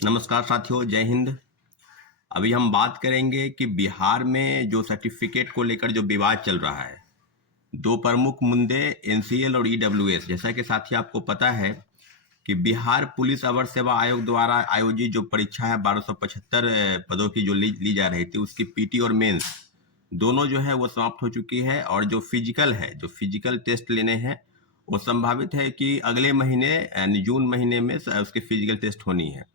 नमस्कार साथियों, जय हिंद। अभी हम बात करेंगे कि बिहार में जो सर्टिफिकेट को लेकर जो विवाद चल रहा है। दो प्रमुख मुद्दे एनसीएल और ईडब्ल्यूएस। जैसा कि साथी आपको पता है कि बिहार पुलिस अवर सेवा आयोग द्वारा आयोजित जो परीक्षा है 1275 पदों की जो ली जा रही थी, उसकी पीटी और मेंस दोनों जो है वो समाप्त हो चुकी है। और जो फिजिकल टेस्ट लेने हैं वो संभावित है कि अगले महीने यानी जून महीने में उसकी फिजिकल टेस्ट होनी है।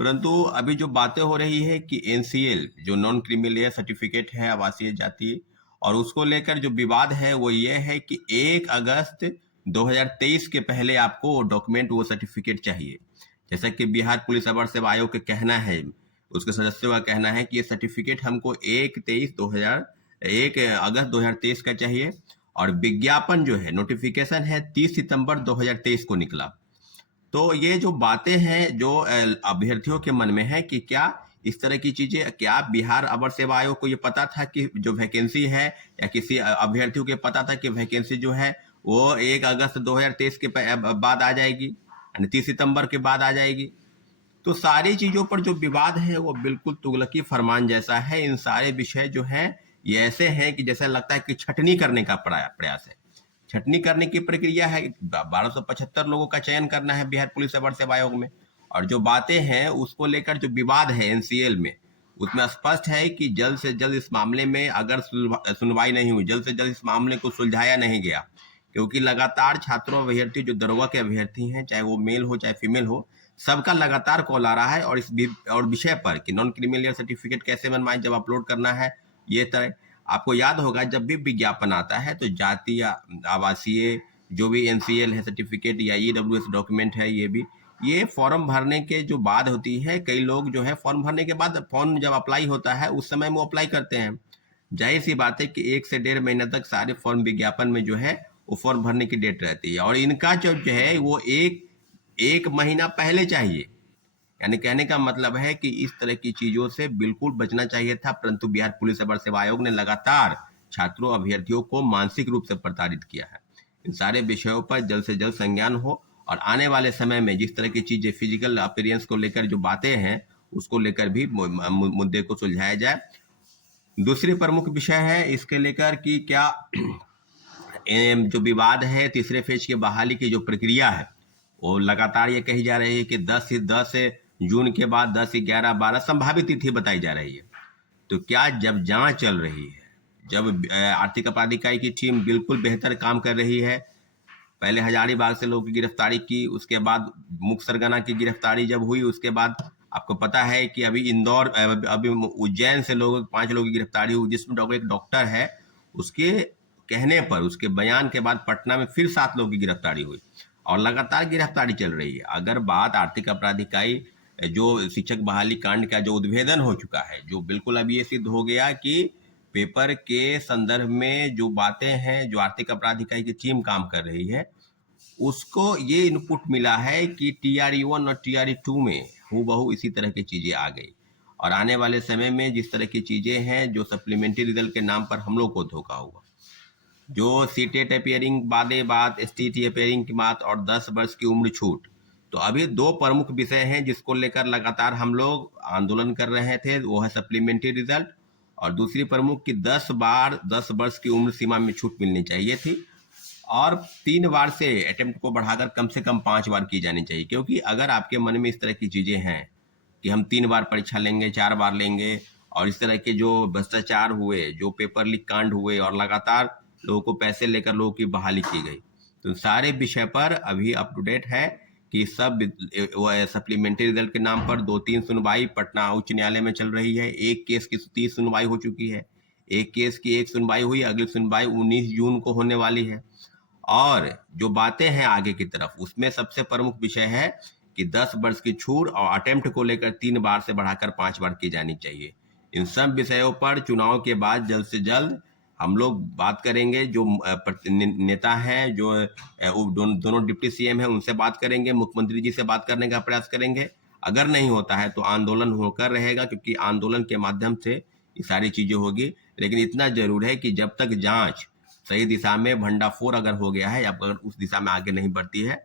परंतु अभी जो बातें हो रही है कि एनसीएल जो नॉन क्रीमिलियर सर्टिफिकेट है आवासीय जाति, और उसको लेकर जो विवाद है वो ये है कि 1 अगस्त 2023 के पहले आपको वो डॉक्यूमेंट वो सर्टिफिकेट चाहिए। जैसा कि बिहार पुलिस अवर सेवा आयोग का कहना है, उसके सदस्यों का कहना है कि ये सर्टिफिकेट हमको 1 अगस्त 2023 का चाहिए। और विज्ञापन जो है, नोटिफिकेशन है 30 सितंबर 2023 को निकला। तो ये जो बातें हैं जो अभ्यर्थियों के मन में है कि क्या इस तरह की चीजें, क्या बिहार अवर सेवा आयोग को ये पता था कि जो वैकेंसी है, या किसी अभ्यर्थियों को पता था कि वैकेंसी जो है वो 1 अगस्त 2023 के बाद आ जाएगी, यानी 30 सितंबर के बाद आ जाएगी। तो सारी चीजों पर जो विवाद है वो बिल्कुल तुगलकी फरमान जैसा है। इन सारे विषय जो हैं ये ऐसे हैं कि जैसा लगता है कि छटनी करने का प्रयास है। छटनी करने की प्रक्रिया है। 1275 लोगों का चयन करना है बिहार पुलिस अवर सेवा आयोग में। और जो बातें हैं उसको लेकर जो विवाद है एनसीएल में, उसमें स्पष्ट है कि जल्द से जल्द इस मामले में अगर सुनवाई नहीं हुई, जल्द से जल्द इस मामले को सुलझाया नहीं गया, क्योंकि लगातार छात्रों अभ्यर्थी जो दरोगा के अभ्यर्थी हैं, चाहे वो मेल हो चाहे फीमेल हो, सबका लगातार कॉल आ रहा है। और और विषय पर कि नॉन क्रिमिनल सर्टिफिकेट कैसे बनवाएं, जब अपलोड करना है ये तरह। आपको याद होगा जब भी विज्ञापन आता है तो जाति या आवासीय जो भी एनसीएल है सर्टिफिकेट या ईडब्ल्यूएस डॉक्यूमेंट है, ये फॉर्म भरने के जो बाद होती है, कई लोग जो है फॉर्म भरने के बाद फॉर्म जब अप्लाई होता है उस समय वो अप्लाई करते हैं। जाहिर सी बात है कि 1 से 1.5 महीने तक सारे फॉर्म विज्ञापन में जो है वो फॉर्म भरने की डेट रहती है, और इनका जो है वो एक महीना पहले चाहिए। यानी कहने का मतलब है कि इस तरह की चीजों से बिल्कुल बचना चाहिए था, परंतु बिहार पुलिस अवर सेवा आयोग ने लगातार छात्रों अभ्यर्थियों को मानसिक रूप से प्रताड़ित किया है। इन सारे विषयों पर जल्द से जल्द संज्ञान हो, और आने वाले समय में जिस तरह की चीजें फिजिकल अपीयरेंस को लेकर जो बातें हैं उसको लेकर भी मुद्दे को सुलझाया जाए। दूसरी प्रमुख विषय है इसके लेकर कि क्या जो विवाद है तीसरे फेज की बहाली की जो प्रक्रिया है, वो लगातार ये कही जा रही है कि 10 जून के बाद 10, 11, 12 संभावित तिथि बताई जा रही है। तो क्या जब जांच चल रही है, जब आर्थिक अपराध इकाई की टीम बिल्कुल बेहतर काम कर रही है, पहले हजारीबाग से लोगों की गिरफ्तारी की, उसके बाद मुख सरगना की गिरफ्तारी जब हुई, उसके बाद आपको पता है कि अभी इंदौर, अभी उज्जैन से 5 लोगों की गिरफ्तारी हुई, जिसमें एक डॉक्टर है, उसके कहने पर, उसके बयान के बाद पटना में फिर 7 लोगों की गिरफ्तारी हुई, और लगातार गिरफ्तारी चल रही है। अगर बात आर्थिक अपराध इकाई जो शिक्षक बहाली कांड का जो उद्भेदन हो चुका है, जो बिल्कुल अब ये सिद्ध हो गया कि पेपर के संदर्भ में जो बातें हैं, जो आर्थिक अपराध इकाई की टीम काम कर रही है, उसको ये इनपुट मिला है कि TRE 1 और TRE 2 में हूबहू इसी तरह की चीजें आ गई। और आने वाले समय में जिस तरह की चीजें हैं, जो सप्लीमेंट्री रिजल्ट के नाम पर हम लोग को धोखा हुआ, जो सीटेट अपेयरिंग बादे बात, STT अपेयरिंग की बात, और 10 वर्ष की उम्र छूट। तो अभी 2 प्रमुख विषय हैं जिसको लेकर लगातार हम लोग आंदोलन कर रहे थे, वो है सप्लीमेंट्री रिजल्ट, और दूसरी प्रमुख की 10 वर्ष की उम्र सीमा में छूट मिलनी चाहिए थी, और 3 बार से अटेम्प्ट को बढ़ाकर कम से कम 5 बार की जानी चाहिए। क्योंकि अगर आपके मन में इस तरह की चीजें हैं कि हम 3 बार परीक्षा लेंगे, 4 बार लेंगे, और इस तरह के जो भ्रष्टाचार हुए, जो पेपर लीक कांड हुए, और लगातार लोगों को पैसे लेकर लोगों की बहाली की गई, तो सारे विषय पर अभी अप टू डेट है कि सब सप्लीमेंट्री रिजल्ट के नाम पर 2-3 सुनवाई पटना उच्च न्यायालय में चल रही है। एक केस की 30 सुनवाई हो चुकी है, एक केस की 1 सुनवाई हुई, अगली सुनवाई 19 जून को होने वाली है। और जो बातें हैं आगे की तरफ, उसमें सबसे प्रमुख विषय है कि 10 वर्ष की छूट और अटेम्प्ट को लेकर 3 बार से बढ़ाकर 5 बार की जानी चाहिए। इन सब विषयों पर चुनाव के बाद जल्द से जल्द हम लोग बात करेंगे। जो नेता हैं, जो दोनों डिप्टी सीएम हैं, उनसे बात करेंगे, मुख्यमंत्री जी से बात करने का प्रयास करेंगे। अगर नहीं होता है तो आंदोलन होकर रहेगा, क्योंकि आंदोलन के माध्यम से ये सारी चीजें होगी। लेकिन इतना जरूर है कि जब तक जांच सही दिशा में, भंडाफोड़ अगर हो गया है या अगर उस दिशा में आगे नहीं बढ़ती है,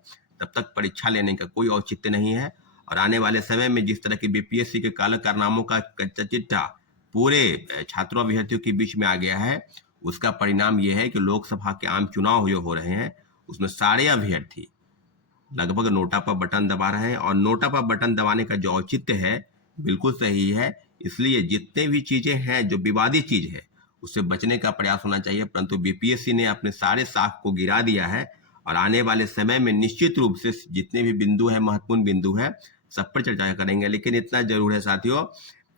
तब तक परीक्षा लेने का कोई औचित्य नहीं है। और आने वाले समय में जिस तरह के बीपीएससी के काले कारनामों का कच्चा चिट्ठा पूरे छात्रों अभ्यर्थियों के बीच में आ गया है, उसका परिणाम यह है कि लोकसभा के आम चुनाव जो हो रहे हैं उसमें सारे अभ्यर्थी लगभग नोटा पर बटन दबा रहे हैं। और नोटा पर बटन दबाने का जो औचित्य है बिल्कुल सही है, इसलिए जितने भी चीजें हैं जो विवादित चीज है उससे बचने का प्रयास होना चाहिए। परंतु बीपीएससी ने अपने सारे साख को गिरा दिया है और आने वाले समय में निश्चित रूप से जितने भी बिंदु है, महत्वपूर्ण बिंदु है, सब पर चर्चा करेंगे। लेकिन इतना जरूर है साथियों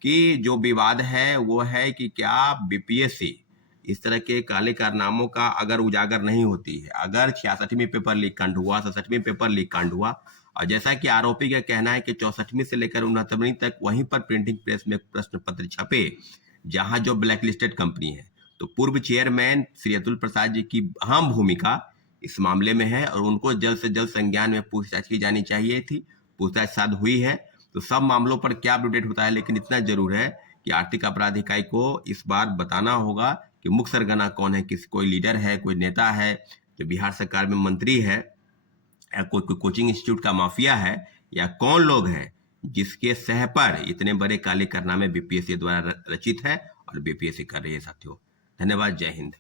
कि जो विवाद है वो है कि क्या बीपीएससी इस तरह के काले कारनामों का अगर उजागर नहीं होती है, अगर 66वीं पेपर लीक कांड हुआ, 67वीं पेपर लीक कांड हुआ, और जैसा कि आरोपी का कहना है कि 64वीं से लेकर 69वीं तक वहीं पर प्रिंटिंग प्रेस में प्रश्न पत्र छपे जहां जो ब्लैक लिस्टेड कंपनी है, तो पूर्व चेयरमैन श्री अतुल प्रसाद जी की अहम भूमिका इस मामले में है और उनको जल्द से जल्द संज्ञान में पूछताछ की जानी चाहिए थी। पूछताछ शायद हुई है, तो सब मामलों पर क्या अपडेट होता है, लेकिन इतना जरूर है कि आर्थिक अपराध इकाई को इस बार बताना होगा कि मुख्य सरगना कौन है, किसी कोई लीडर है, कोई नेता है जो बिहार सरकार में मंत्री है, या कोई कोचिंग इंस्टीट्यूट का माफिया है, या कौन लोग हैं जिसके सह पर इतने बड़े काले कारनामे बीपीएससी द्वारा रचित है और बीपीएससी कर रही है। साथियों धन्यवाद, जय हिंद।